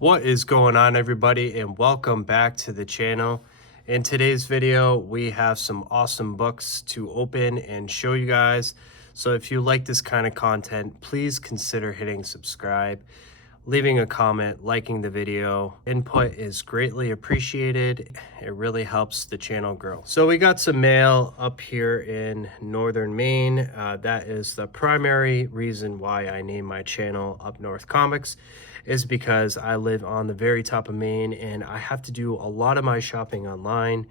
What is going on, everybody, and welcome back to the channel. In today's video we have some awesome books to open and show you guys, so if you like this kind of content, please consider hitting subscribe, leaving a comment, liking the video. Input is greatly appreciated. It really helps the channel grow. So we got some mail up here in northern Maine. That is the primary reason why I named my channel Up North Comics, is because I live on the very top of Maine and I have to do a lot of my shopping online.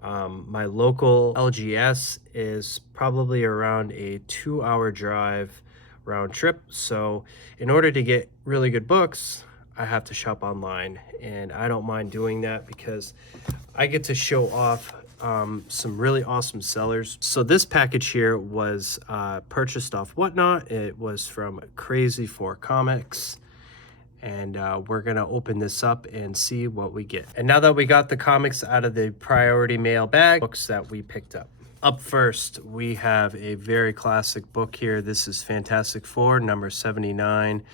My local LGS is probably around a 2-hour drive round trip. So in order to get really good books, I have to shop online, and I don't mind doing that because I get to show off some really awesome sellers. So this package here was purchased off Whatnot. It was from Crazy for Comics, and we're gonna open this up and see what we get. And now that we got the comics out of the priority mail bag, books that we picked up. Up first, we have a very classic book here. This is Fantastic Four, number 79.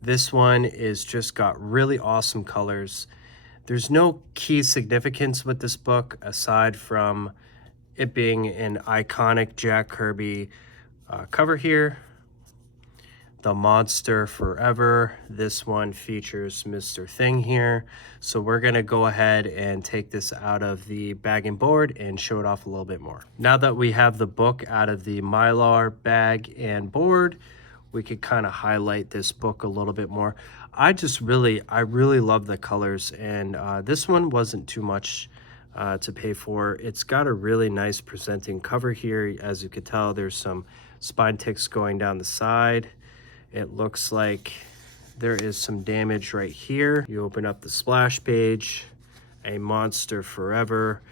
This one is just got really awesome colors. There's no key significance with this book aside from it being an iconic Jack Kirby cover here. The Monster Forever. This one features Mr. Thing here. So we're gonna go ahead and take this out of the bag and board and show it off a little bit more. Now that we have the book out of the Mylar bag and board, we could kind of highlight this book a little bit more. I really love the colors, and this one wasn't too much to pay for. It's got a really nice presenting cover here. As you could tell, there's some spine ticks going down the side. It looks like there is some damage right here. You open up the splash page, a Monster Forever.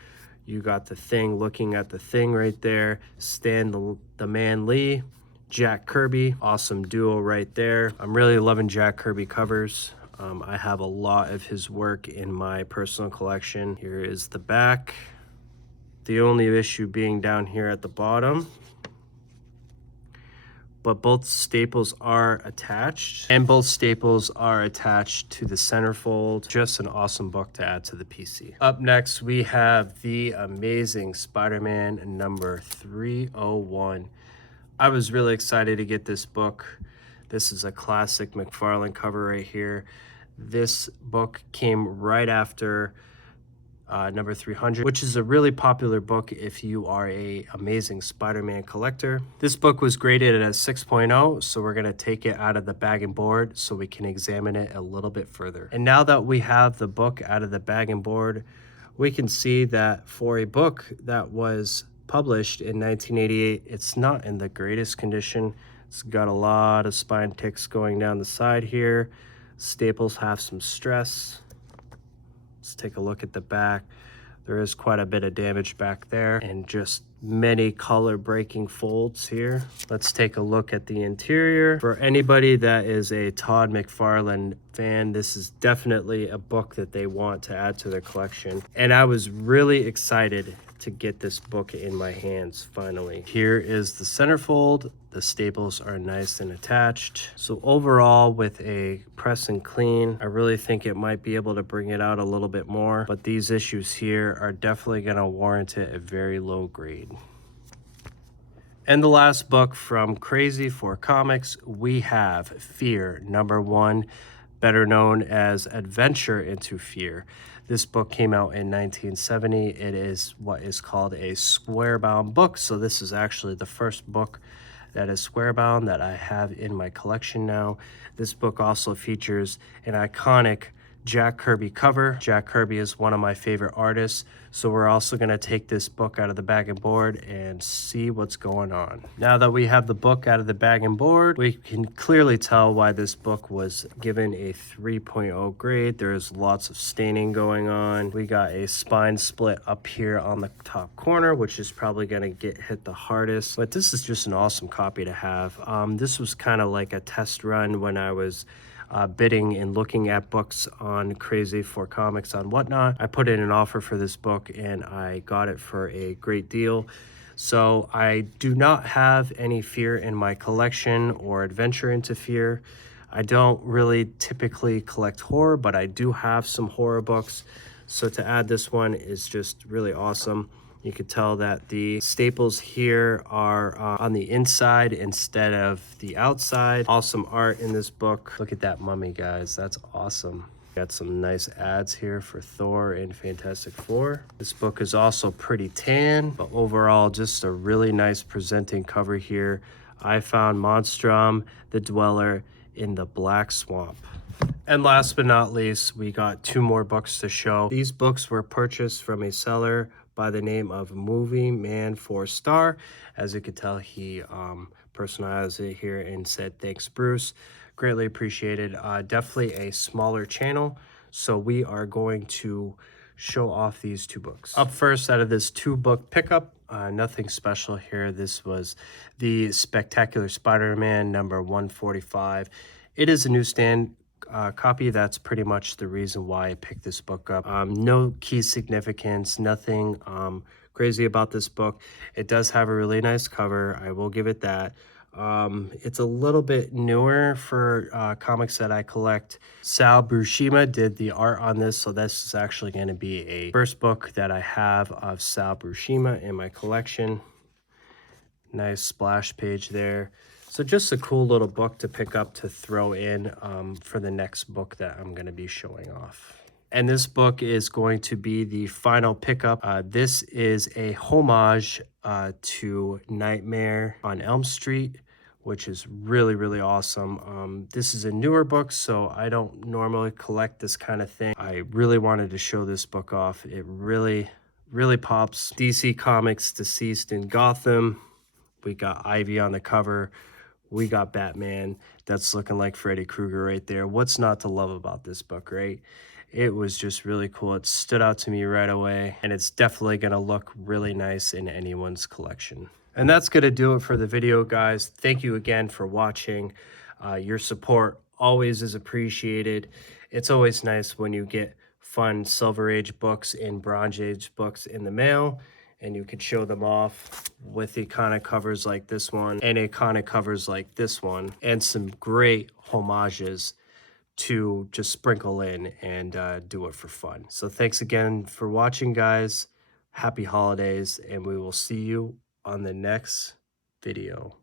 You got the Thing looking at the Thing right there. Stan the Man Lee, Jack Kirby, awesome duo right there. I'm really loving Jack Kirby covers. I have a lot of his work in my personal collection. Here is the back. The only issue being down here at the bottom, but both staples are attached, and both staples are attached to the centerfold. Just an awesome book to add to the PC. Up next, we have The Amazing Spider-Man number 301. I was really excited to get this book. This is a classic McFarlane cover right here. This book came right after number 300, which is a really popular book if you are a Amazing Spider-Man collector. This book was graded at 6.0, so we're gonna take it out of the bag and board so we can examine it a little bit further. And now that we have the book out of the bag and board, we can see that for a book that was published in 1988, it's not in the greatest condition. It's got a lot of spine ticks going down the side here. Staples have some stress. Let's take a look at the back. There is quite a bit of damage back there and just many color breaking folds here. Let's take a look at the interior. For anybody that is a Todd McFarlane fan, this is definitely a book that they want to add to their collection. And I was really excited to get this book in my hands finally. Here is the centerfold. The staples are nice and attached. So overall, with a press and clean, I really think it might be able to bring it out a little bit more, but these issues here are definitely gonna warrant it a very low grade. And the last book from Crazy for Comics, we have Fear number 1, better known as Adventure into Fear. This book came out in 1970. It is what is called a square-bound book. So this is actually the first book that is square-bound that I have in my collection now. This book also features an iconic Jack Kirby cover. Jack Kirby is one of my favorite artists, so we're also going to take this book out of the bag and board and see what's going on. Now that we have the book out of the bag and board, we can clearly tell why this book was given a 3.0 grade. There's lots of staining going on. We got a spine split up here on the top corner, which is probably going to get hit the hardest, but this is just an awesome copy to have. This was kind of like a test run when I was bidding and looking at books on Crazy for Comics on Whatnot. I put in an offer for this book and I got it for a great deal. So I do not have any Fear in my collection or Adventure into Fear. I don't really typically collect horror, but I do have some horror books. So to add this one is just really awesome. You can tell that the staples here are on the inside instead of the outside. Awesome art in this book. Look at that mummy, guys. That's awesome. Got some nice ads here for Thor and Fantastic Four. This book is also pretty tan, but overall just a really nice presenting cover here. I found Monstrum, the Dweller in the Black Swamp. And last but not least, we got 2 more books to show. These books were purchased from a seller by the name of Movie Man 4-Star. As you can tell, he personalized it here and said, "Thanks, Bruce." Greatly appreciated. Definitely a smaller channel, so we are going to show off these 2 books. Up first, out of this 2-book pickup, nothing special here. This was the Spectacular Spider-Man number 145. It is a newsstand copy. That's pretty much the reason why I picked this book up. No key significance, nothing crazy about this book. It does have a really nice cover, I will give it that. It's a little bit newer for comics that I collect. Sal Buscema did the art on this, so this is actually going to be a first book that I have of Sal Buscema in my collection. Nice splash page there. So just a cool little book to pick up to throw in for the next book that I'm going to be showing off. And this book is going to be the final pickup. This is a homage to Nightmare on Elm Street, which is really, really awesome. This is a newer book, so I don't normally collect this kind of thing. I really wanted to show this book off. It really pops. DC Comics Deceased in Gotham. We got Ivy on the cover. We got Batman. That's looking like Freddy Krueger right there. What's not to love about this book, right? It was just really cool. It stood out to me right away, and it's definitely going to look really nice in anyone's collection. And that's going to do it for the video, guys. Thank you again for watching. Your support always is appreciated. It's always nice when you get fun Silver Age books and Bronze Age books in the mail, and you could show them off with iconic covers like this one and iconic covers like this one, and some great homages to just sprinkle in and do it for fun. So thanks again for watching, guys. Happy holidays, and we will see you on the next video.